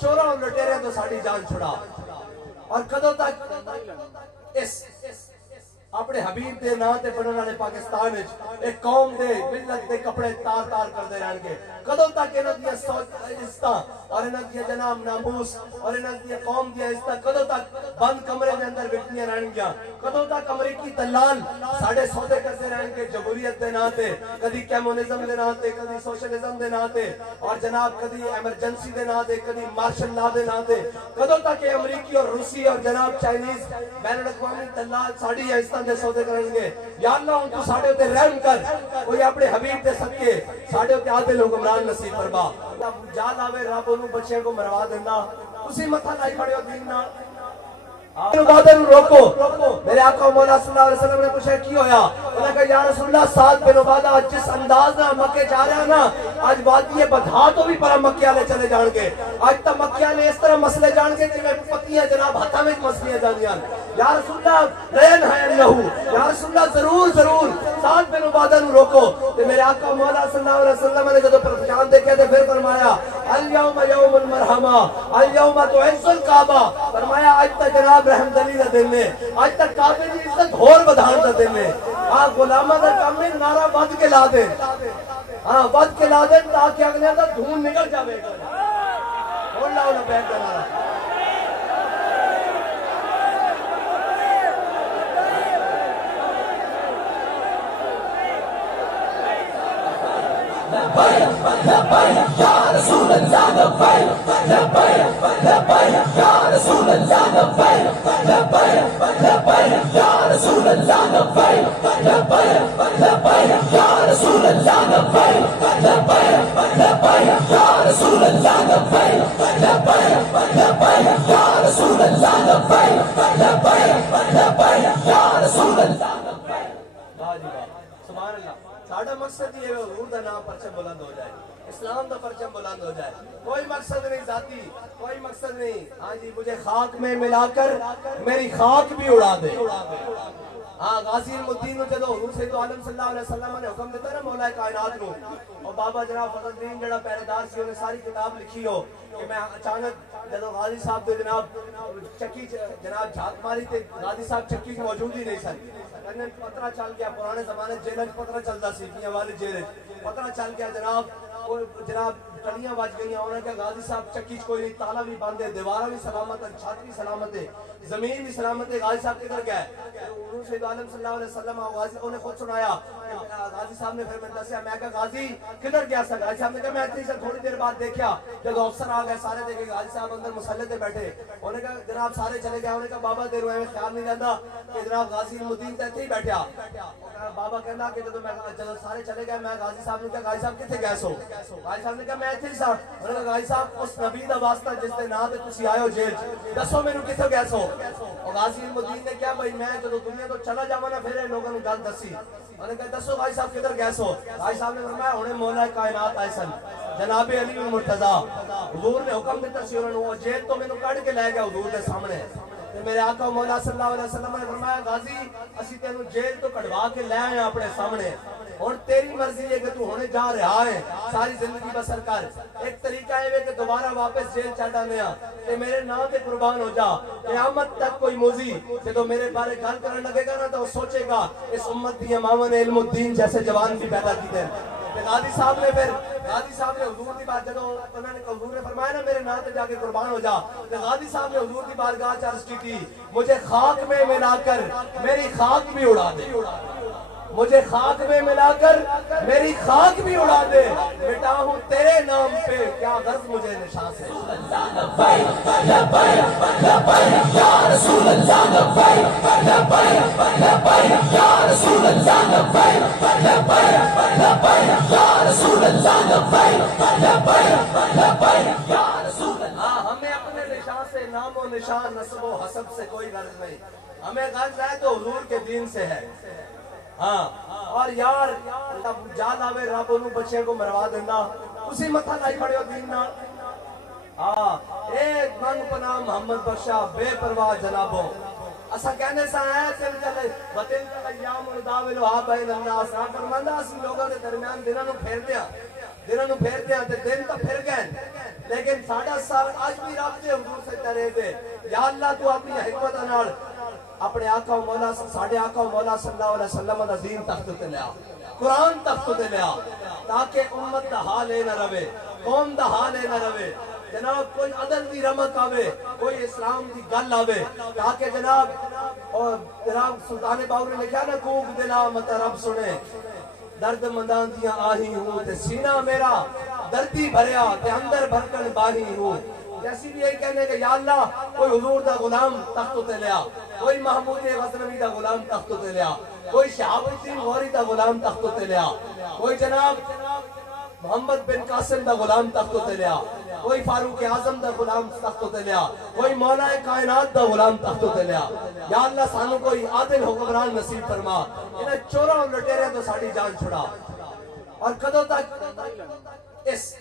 چوروں اور لٹیرے تو ساڑی جان چھڑا. اور کدوں تک اس اپنے حبیب دے نا تے بننے والے پاکستان وچ ایک قوم دے ملت دے کپڑے تار تار کردے رہن گے؟ کدوں تک انہاں دی عزتاں اور انہاں دی جناب ناموس اور انہاں دی قوم دی عزتاں کدوں تک بند کمرے دے اندر وکھدیاں رہن گیاں؟ کدوں تک امریکی دلال ساڈے سودے کردے رہن گے جمہوریت دے نا تے، کدی کمیونزم دے نا تے، کدی سوشلزم دے نا تے، اور جناب کدی ایمرجنسی دے نا تے، کدی مارشل لا دے نا تے؟ کدوں تک یہ امریکی اور روسی اور جناب چائنیز بین الاقوامی دلال ساڈی عزتاں دے سودے کریں گے؟ یا اللہ ہوں تو ساڑھے ہوتے رحم کر، کوئی اپنے حبیب دے صدقے ساڑھے ہوتے عادل حکمران نصیب فرما. جال آوے رب انہوں بچے کو مروا دینا، اسی متھا لائی پڑے ہو دین نال. عبادت روکو. میرے آقا مولا صلی اللہ علیہ وسلم نے پوچھا کی ہویا؟ انہوں نے کہا یا رسول اللہ سعد بن عبادہ جس انداز نہ مکے جا رہا نا، آج وادی بدھا تو بھی پرا مکے والے چلے جان گے. آج تا مکے والے اس طرح مسئلے جان گے کہ میں پتیاں جناب ہاتھاں وچ مسلیاں جانیاں. یا رسول اللہ رین ہے انہو، یا رسول اللہ ضرور سعد بن عبادہ نو روکو. تے میرے آقا مولا صلی اللہ علیہ وسلم نے جب پرچان دیکھے تے پھر فرمایا الیوم یوم المرحمہ الیوم تعز الکعبہ. فرمایا آج تا جناب رحم دلی دا دن ہے، آج تک کعبے دی عزت ہور بدھان دا دن ہے. غلامہ دا کام میں نعرہ ود کے لا دیں، ود کے لا دیں تاکہ اگلے دا دھون نکل جاوے گا. اور لاؤ لبیک دا نعرہ. لبیک یا رسول اللہ لبیک، لبیک لبیک یا رسول اللہ لبیک، لبیک یا رسول اللہ لبیک، لبیک لبیک یا رسول اللہ لبیک، لبیک یا رسول اللہ لبیک، لبیک لبیک یا رسول اللہ لبیک، لبیک یا رسول اللہ لبیک. واہ جی واہ، سبحان اللہ. ساڑھا مقصد یہ ہے حضور دا نام پرچم بلند ہو جائے، اسلام دا پرچم بلند ہو جائے. کوئی مقصد نہیں ذاتی، کوئی مقصد نہیں. ہاں جی مجھے خاک میں ملا کر میری خاک بھی اڑا دے. غازی المدین جدو حضور سید عالم صلی اللہ علیہ وسلم نے حکم دیتا نا مولا کائنات نو، اور بابا جناب فضل الدین جڑا پہرےدار سی انہیں ساری کتاب لکھی ہو کہ میں اچانک جدو غازی صاحب دے جناب چکی جناب جھاک ماری تے غازی صاحب چکی موجود ہی نہیں سن. پترہ چل گیا پرانے زمانے جیلن پترہ چلتا سی پیاں والے جیلن پترہ چل گیا جناب کلیاں بچ گئیاں. انہوں نے کہا غازی صاحب چکی کوئی نہیں، تالا بھی بند ہے، دیوارہ بھی سلامت ہے، چھت بھی سلامت ہے، زمین بھی سلامت ہے. غازی صاحب کدھر گئے؟ حضور سید عالم صلی اللہ علیہ وسلم انہیں خود سنایا. غازی صاحب نے پھر میں دسیا، میں کہا غازی کدھر گیا سا؟ غازی صاحب نے کہا میں اتنی سے تھوڑی دیر بعد دیکھا جب افسر آ گئے سارے دیکھے غازی صاحب اندر مسلح تے بیٹھے. انہوں نے کہا جناب سارے چلے گئے. انہوں نے کہا بابا دیر ہوئے میں خیال نہیں رہتا کہ جناب غازی المدین تے ہی بیٹھا. بابا کہنا کہ جب سارے چلے گئے میں غازی صاحب نے کہا غازی صاحب کتنے گئے سو؟ غازی صاحب نے کہا میں اتنے ہی سا. انہوں نے کہا غازی صاحب اس نبی دا واسطہ جس دے نام تے تسی آئے ہو جیل دسو مینوں کتنے گئے سو؟ اور غازی المدین نے کہا بھائی میں جب دنیا تو چلا جاواں نا پھر لوگوں نے گل دسی. انہوں نے کہا دسو غازی صاحب کدھر گئے سو؟ غازی صاحب نے فرمایا ہنے مولا کائنات آئے سن جناب علی المرتضیٰ. حضور نے حکم دیتا سی انہوں نے جیل تو مینوں کڈ کے لے گیا حضور دے سامنے. میرے آقا مولا صلی اللہ علیہ وسلم نے فرمایا غازی اسی تینوں جیل تو کڑوا کے لے آئے اپنے سامنے، اور تیری مرضی ہے کہ تو ہونے جا رہا ہے ساری زندگی بسر کر. ایک طریقہ ہے کہ دوبارہ واپس جیل چڑھ آنے تے میرے نام تے قربان ہو جا. قیامت تک کوئی موزی جدو میرے بارے گل کرنے لگے گا نا تو وہ سوچے گا اس امت دی اماموں نے علم الدین جیسے جوان بھی پیدا کی دیں. غازی صاحب نے حضور دی بات جدو انہوں نے حضور نے فرمایا نا میرے نام تے جا کے قربان ہو جا، تو غازی صاحب نے حضور دی بارگاہ عرض کی تھی مجھے خاک میں ملا کر میری خاک بھی اڑا دے، مجھے خاک میں ملا کر میری خاک بھی اڑا دے، بیٹا ہوں تیرے نام پہ کیا غرض مجھے نشان سے. لبیک لبیک لبیک یا رسول اللہ لبیک، لبیک لبیک یا رسول اللہ لبیک، لبیک لبیک یا رسول اللہ لبیک، لبیک لبیک یا رسول اللہ. ہمیں اپنے نشان سے نام و نشان نسب و حسب سے کوئی غرض نہیں، ہمیں غرض ہے تو حضور کے دین سے ہے. اور یار جال آوے رب انہوں بچے کو مروا دینا، اسی متھا لائی پڑے ہو دین نال. ایک منگ پناہ محمد بخشا بے پرواہ جنابوں. اسا کہنے سا ہے چل چلے وطن کا ایام نداولو ہا بین الناس. فرماندہ اسی لوگوں کے درمیان دنوں پھیر دیا دنوں نوں پھیرتے ہیں تے دن تو پھر گئے لیکن ساڈا سال اج بھی رب دے حضور سے ڈرے دے یا اللہ تو اپنی حکمت نال اپنے آقا و مولا ساڈے آقا و مولا صلی اللہ علیہ وسلم دا دین تخت تے لیا قرآن تخت تے لیا تاکہ امت دا حال اے نہ رہے قوم دا حال اے نہ رہے جناب کوئی عدل دی رمق آوے کوئی اسلام دی گل آوے تاکہ جناب سلطان باہو نے لکھا نا کوک دلا مت رب سنے درد مندان دیاں آہی ہوں تے سینہ میرا دردی بھریا تے اندر بھرکن باہی ہوں جیسی بھی یہی کہنے کہ یا اللہ کوئی حضور دا غلام تختو تے لیا کوئی محمود غزنوی دا غلام تختو تے لیا کوئی شہاب الدین غوری دا غلام تختو تے لیا کوئی جناب محمد بن قاسم دا غلام تختو تے لیا کوئی فاروق اعظم دا غلام تختو تے لیا کوئی مولا کائنات دا غلام تختو تے لیا یا اللہ سانو کوئی عادل حکمران نصیب فرما انہیں چوروں اور لٹیرے تو ساڑی جان چھڑا اور کدوں تک اس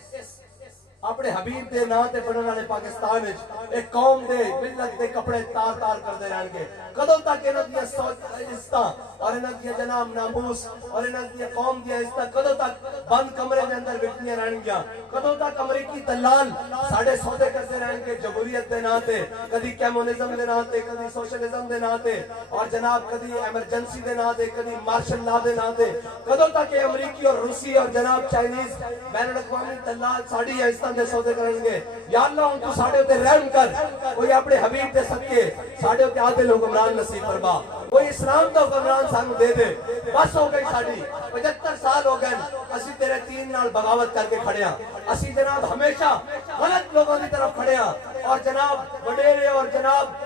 اپنے حبیب دے نا تے بننے والے پاکستان ایک قوم دے ملت دے کپڑے تار تار کر دے رہن گے کدوں تک انہاں دی عزتاں اور انہاں دی جناب ناموس اور انہاں دی قوم دی عزتاں کدوں تک بند کمرے دے اندر وکھدیاں رہن گیاں کدوں تک امریکی دلال ساڈے سودے کرتے رہن گے جمہوریت دے نا تے کدی کمیونزم دے نا تے کدی سوشلزم دے نا تے اور جناب کدی ایمرجنسی دے نا تے کدی مارشل لا دے نا تے کدوں تک کہ امریکی اور روسی اور جناب چائنیز بین الاقوامی دلال ساڈی عزتاں دے سودے کریں گے یا اللہ ان تو ساڑھے ہوتے رحم کر کوئی اپنے حبیب دے صدقے ساڑھے ہوتے عادل حکمران نصیب فرما کوئی اسلام دا حکمران سانو دے دے بس ہو گئی ساڑھی 75 سال ہو گئے اسی تیرے تین نال بغاوت کر کے کھڑے ہیں اسی جناب ہمیشہ غلط لوگوں کی طرف کھڑے ہیں اور جناب وڈیرے اور جناب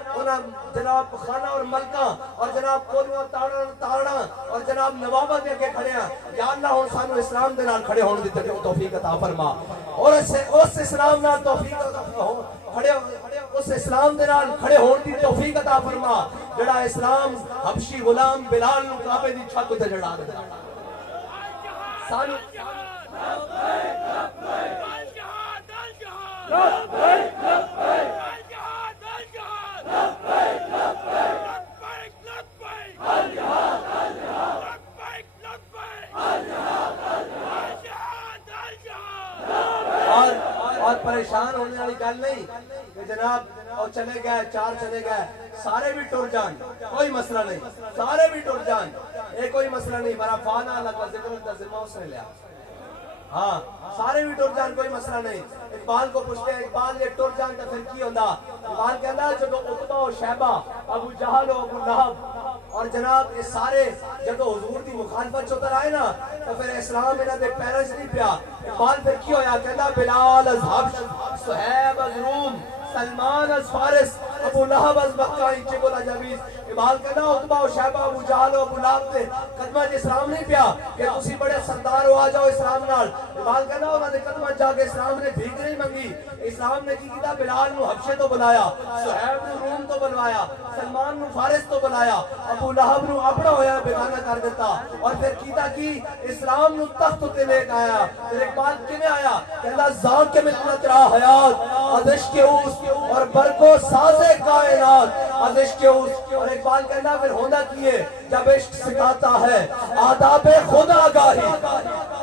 خانہ اور ملکہ اور جناب کولیوں تارنا اور جناب نوابہ دے کے کھڑے ہیں یا اللہ ہون سانو اسلام دے نال کھڑے ہونے دی توفیق عطا فرما اور اس اسلام نال توفیق کھڑے اس اسلام دے نال کھڑے ہون دی توفیق عطا فرما جڑا اسلام حبشی غلام بلال نو کعبے دی چھت تے چڑھا دے سانو اور پریشان ہونے والی گل نہیں کہ جناب اور چلے گئے چار چلے گئے سارے بھی ٹر جان کوئی مسئلہ نہیں سارے بھی ٹر جان یہ کوئی مسئلہ نہیں برا فانا لگا ذکر دا ذمہ اس نے لیا ہاں سارے بھی ٹر جان کوئی مسئلہ نہیں اقبال کو پوچھتے ہیں اقبال یہ ٹر جان تو پھر کی ہوتا اقبال کہتا ہے جب عتبہ و شیبہ ابو جہل و ابو لہب اور جناب یہ سارے جب حضور دی مخالفت چوتر آئے نا تو پھر اسلام انہاں دے پیرس نہیں پیا اقبال پھر کی ہویا کہتا بلال از حبش صہیب از روم سلمان از فارس ابو لہب از مکہ انچے بولا جاویز اقبال کہنا عتبہ و شیبہ ابو جہل و ابو لہب تے قدمہ جی اسلام نہیں پیا کہ تسی بڑے سردار ہو آ جاؤ اسلام نال اقبال کہنا انہاں دے قدمہ جا کے اسلام نے بھیک نہیں منگی اسلام نے کی کیتا بلال نو حبشے تو بلایا صہیب نو روم تو بلوایا سلمان نو فارس تو بلایا ابو لہب نو اپنا ہویا بیگانہ کر دیتا اور پھر کیتا کی اسلام نو تخت تے لے کے آیا پھر اقبال کیویں آیا کہنا ذاک کے مطلب تیرا حیات از عشق اوس اور برکو ساز کائنات از عشق اوس اور اقبال کہنا پھر ہونا کیے جب عشق سکھاتا ہے آداب خدا آگاہی